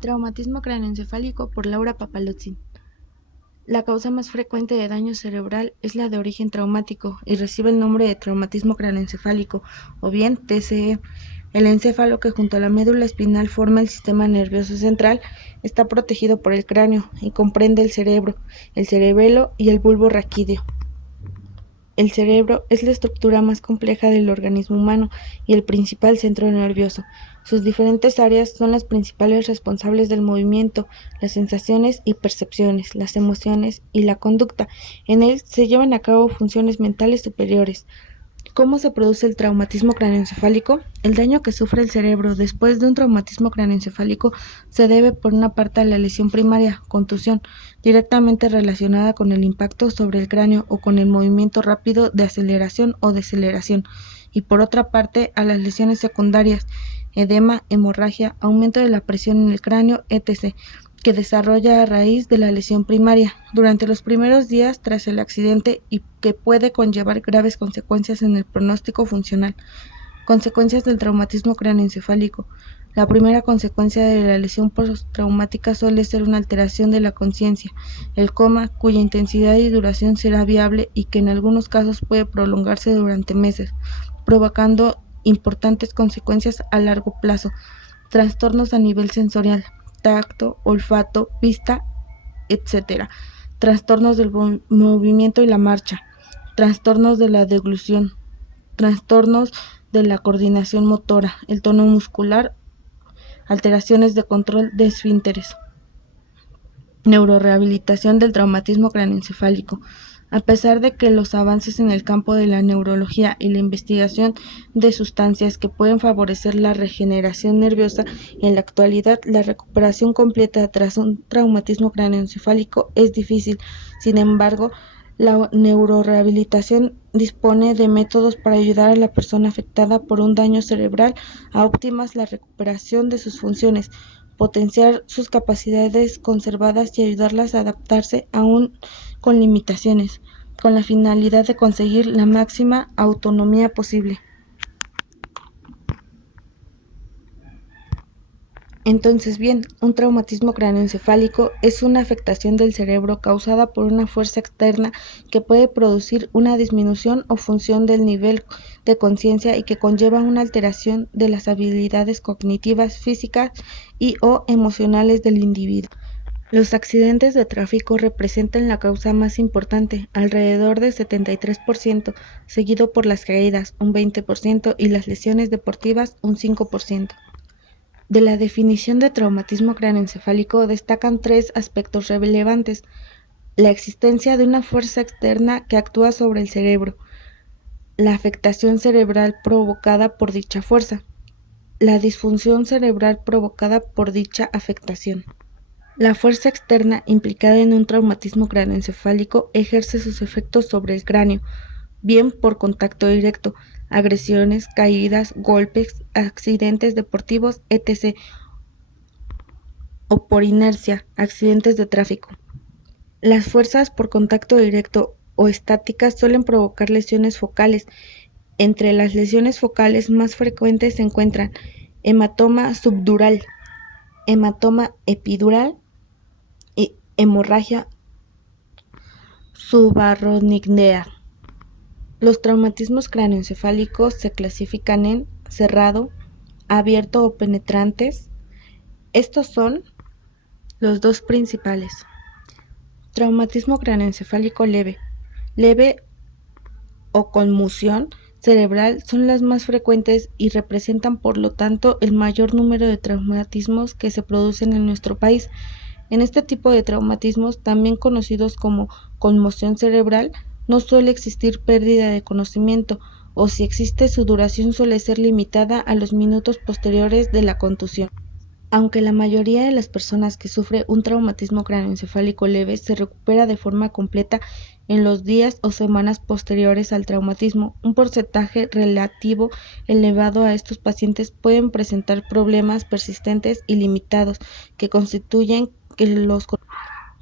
Traumatismo cráneoencefálico por Laura Papalotzin. La causa más frecuente de daño cerebral es la de origen traumático y recibe el nombre de traumatismo cráneoencefálico o bien TCE. El encéfalo, que junto a la médula espinal forma el sistema nervioso central, está protegido por el cráneo y comprende el cerebro, el cerebelo y el bulbo raquídeo. El cerebro es la estructura más compleja del organismo humano y el principal centro nervioso. Sus diferentes áreas son las principales responsables del movimiento, las sensaciones y percepciones, las emociones y la conducta. En él se llevan a cabo funciones mentales superiores. ¿Cómo se produce el traumatismo craneoencefálico? El daño que sufre el cerebro después de un traumatismo craneoencefálico se debe por una parte a la lesión primaria, contusión, directamente relacionada con el impacto sobre el cráneo o con el movimiento rápido de aceleración o deceleración, y por otra parte a las lesiones secundarias, edema, hemorragia, aumento de la presión en el cráneo, etc., que desarrolla a raíz de la lesión primaria durante los primeros días tras el accidente y que puede conllevar graves consecuencias en el pronóstico funcional. Consecuencias del traumatismo craneoencefálico. La primera consecuencia de la lesión postraumática suele ser una alteración de la conciencia, el coma, cuya intensidad y duración será variable y que en algunos casos puede prolongarse durante meses, provocando importantes consecuencias a largo plazo. Trastornos a nivel sensorial, tacto, olfato, vista, etc. Trastornos del movimiento y la marcha, trastornos de la deglución, trastornos de la coordinación motora, el tono muscular, alteraciones de control de esfínteres. Neurorehabilitación del traumatismo craneoencefálico. A pesar de que los avances en el campo de la neurología y la investigación de sustancias que pueden favorecer la regeneración nerviosa, en la actualidad la recuperación completa tras un traumatismo craneoencefálico es difícil. Sin embargo, la neurorehabilitación dispone de métodos para ayudar a la persona afectada por un daño cerebral a optimizar la recuperación de sus funciones, potenciar sus capacidades conservadas y ayudarlas a adaptarse aún con limitaciones, con la finalidad de conseguir la máxima autonomía posible. Entonces bien, un traumatismo craneoencefálico es una afectación del cerebro causada por una fuerza externa que puede producir una disminución o función del nivel de conciencia y que conlleva una alteración de las habilidades cognitivas, físicas y o emocionales del individuo. Los accidentes de tráfico representan la causa más importante, alrededor del 73%, seguido por las caídas, un 20%, y las lesiones deportivas, un 5%. De la definición de traumatismo craneoencefálico destacan tres aspectos relevantes: la existencia de una fuerza externa que actúa sobre el cerebro, la afectación cerebral provocada por dicha fuerza, la disfunción cerebral provocada por dicha afectación. La fuerza externa implicada en un traumatismo craneoencefálico ejerce sus efectos sobre el cráneo, bien por contacto directo, agresiones, caídas, golpes, accidentes deportivos, etc., o por inercia, accidentes de tráfico. Las fuerzas por contacto directo o estáticas suelen provocar lesiones focales. Entre las lesiones focales más frecuentes se encuentran hematoma subdural, hematoma epidural y hemorragia subaracnoidea. Los traumatismos craneoencefálicos se clasifican en cerrado, abierto o penetrantes. Estos son los dos principales. Traumatismo craneoencefálico leve. Leve o conmoción cerebral son las más frecuentes y representan por lo tanto el mayor número de traumatismos que se producen en nuestro país. En este tipo de traumatismos, también conocidos como conmoción cerebral, no suele existir pérdida de conocimiento, o si existe, su duración suele ser limitada a los minutos posteriores de la contusión. Aunque la mayoría de las personas que sufren un traumatismo craneoencefálico leve se recupera de forma completa en los días o semanas posteriores al traumatismo, un porcentaje relativo elevado a estos pacientes pueden presentar problemas persistentes y limitados que constituyen que los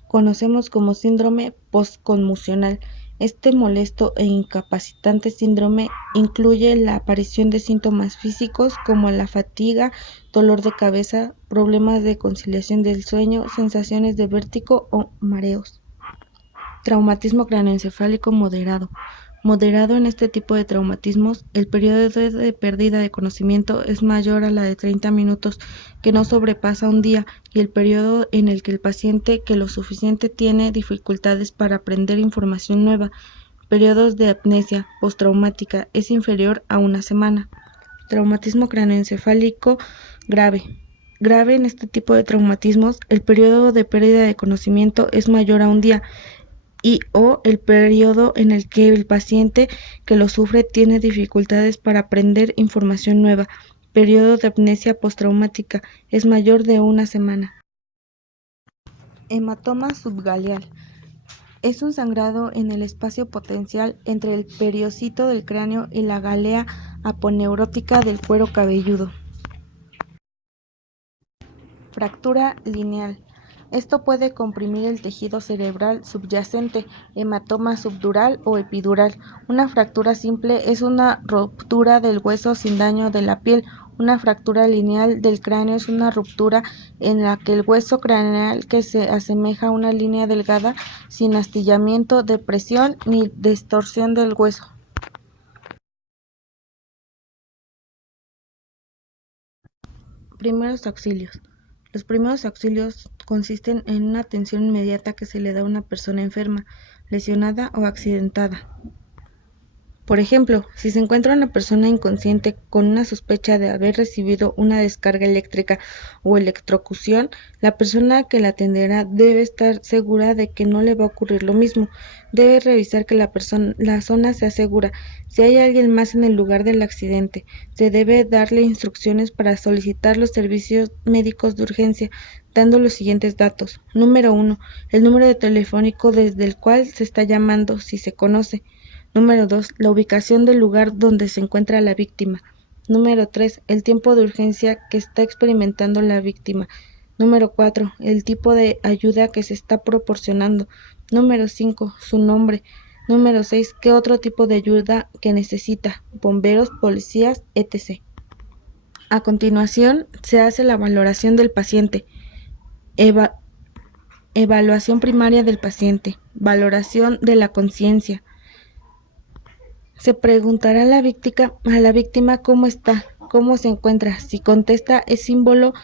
conocemos como síndrome postconmocional. Este molesto e incapacitante síndrome incluye la aparición de síntomas físicos como la fatiga, dolor de cabeza, problemas de conciliación del sueño, sensaciones de vértigo o mareos. Traumatismo craneoencefálico moderado. Moderado en este tipo de traumatismos, el periodo de pérdida de conocimiento es mayor a la de 30 minutos, que no sobrepasa un día, y el periodo en el que el paciente que lo suficiente tiene dificultades para aprender información nueva, periodos de amnesia postraumática, es inferior a una semana. Traumatismo craneoencefálico grave. Grave en este tipo de traumatismos, el periodo de pérdida de conocimiento es mayor a un día, y o el periodo en el que el paciente que lo sufre tiene dificultades para aprender información nueva. Periodo de amnesia postraumática es mayor de una semana. Hematoma subgaleal. Es un sangrado en el espacio potencial entre el periocito del cráneo y la gálea aponeurótica del cuero cabelludo. Fractura lineal. Esto puede comprimir el tejido cerebral subyacente, hematoma subdural o epidural. Una fractura simple es una ruptura del hueso sin daño de la piel. Una fractura lineal del cráneo es una ruptura en la que el hueso craneal que se asemeja a una línea delgada sin astillamiento, depresión ni distorsión del hueso. Primeros auxilios. Los primeros auxilios consisten en una atención inmediata que se le da a una persona enferma, lesionada o accidentada. Por ejemplo, si se encuentra una persona inconsciente con una sospecha de haber recibido una descarga eléctrica o electrocución, la persona que la atenderá debe estar segura de que no le va a ocurrir lo mismo. Debe revisar que la zona sea segura. Si hay alguien más en el lugar del accidente, se debe darle instrucciones para solicitar los servicios médicos de urgencia, dando los siguientes datos. Número 1. El número telefónico desde el cual se está llamando, si se conoce. Número 2. La ubicación del lugar donde se encuentra la víctima. Número 3. El tiempo de urgencia que está experimentando la víctima. Número 4. El tipo de ayuda que se está proporcionando. Número 5. Su nombre. Número 6. ¿Qué otro tipo de ayuda que necesita? Bomberos, policías, etc. A continuación, se hace la valoración del paciente. Evaluación primaria del paciente. Valoración de la conciencia. Se preguntará a la víctima cómo está, cómo se encuentra. Si contesta, es símbolo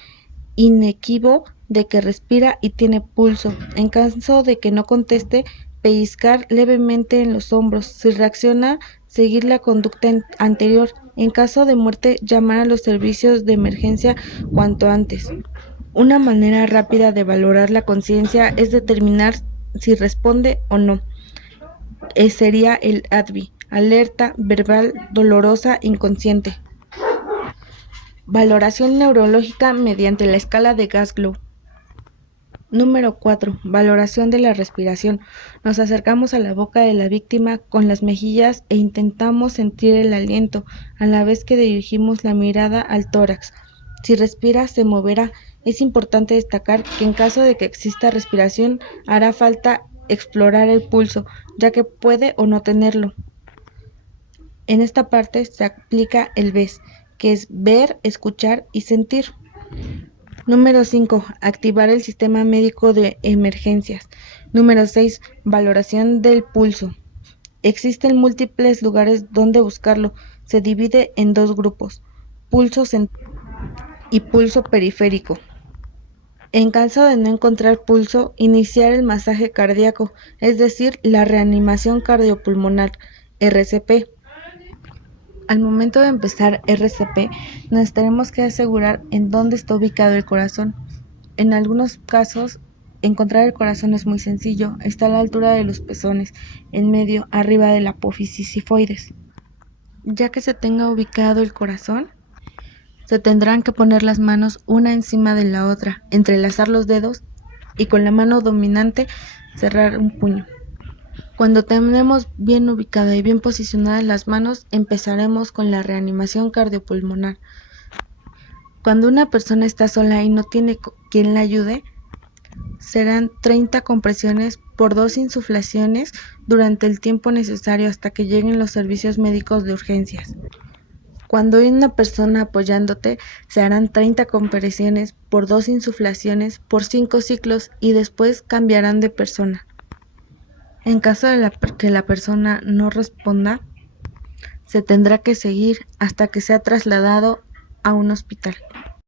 inequívoco de que respira y tiene pulso. En caso de que no conteste, pellizcar levemente en los hombros. Si reacciona, seguir la conducta anterior. En caso de muerte, llamar a los servicios de emergencia cuanto antes. Una manera rápida de valorar la conciencia es determinar si responde o no. Sería el ADVI, alerta verbal dolorosa inconsciente. Valoración neurológica mediante la escala de Glasgow. Número 4. Valoración de la respiración. Nos acercamos a la boca de la víctima con las mejillas e intentamos sentir el aliento, a la vez que dirigimos la mirada al tórax. Si respira, se moverá. Es importante destacar que en caso de que exista respiración, hará falta explorar el pulso, ya que puede o no tenerlo. En esta parte se aplica el VES, que es ver, escuchar y sentir. Número 5. Activar el sistema médico de emergencias. Número 6. Valoración del pulso. Existen múltiples lugares donde buscarlo. Se divide en dos grupos, pulso central y pulso periférico. En caso de no encontrar pulso, iniciar el masaje cardíaco, es decir, la reanimación cardiopulmonar, RCP. Al momento de empezar RCP, nos tenemos que asegurar en dónde está ubicado el corazón. En algunos casos, encontrar el corazón es muy sencillo. Está a la altura de los pezones, en medio, arriba de la apófisis sifoides. Ya que se tenga ubicado el corazón, se tendrán que poner las manos una encima de la otra, entrelazar los dedos y con la mano dominante cerrar un puño. Cuando tenemos bien ubicadas y bien posicionadas las manos, empezaremos con la reanimación cardiopulmonar. Cuando una persona está sola y no tiene quien la ayude, Serán 30 compresiones por 2 insuflaciones durante el tiempo necesario hasta que lleguen los servicios médicos de urgencias. Cuando hay una persona apoyándote, se harán 30 compresiones por 2 insuflaciones por 5 ciclos y después cambiarán de persona. En caso de que la persona no responda, se tendrá que seguir hasta que sea trasladado a un hospital.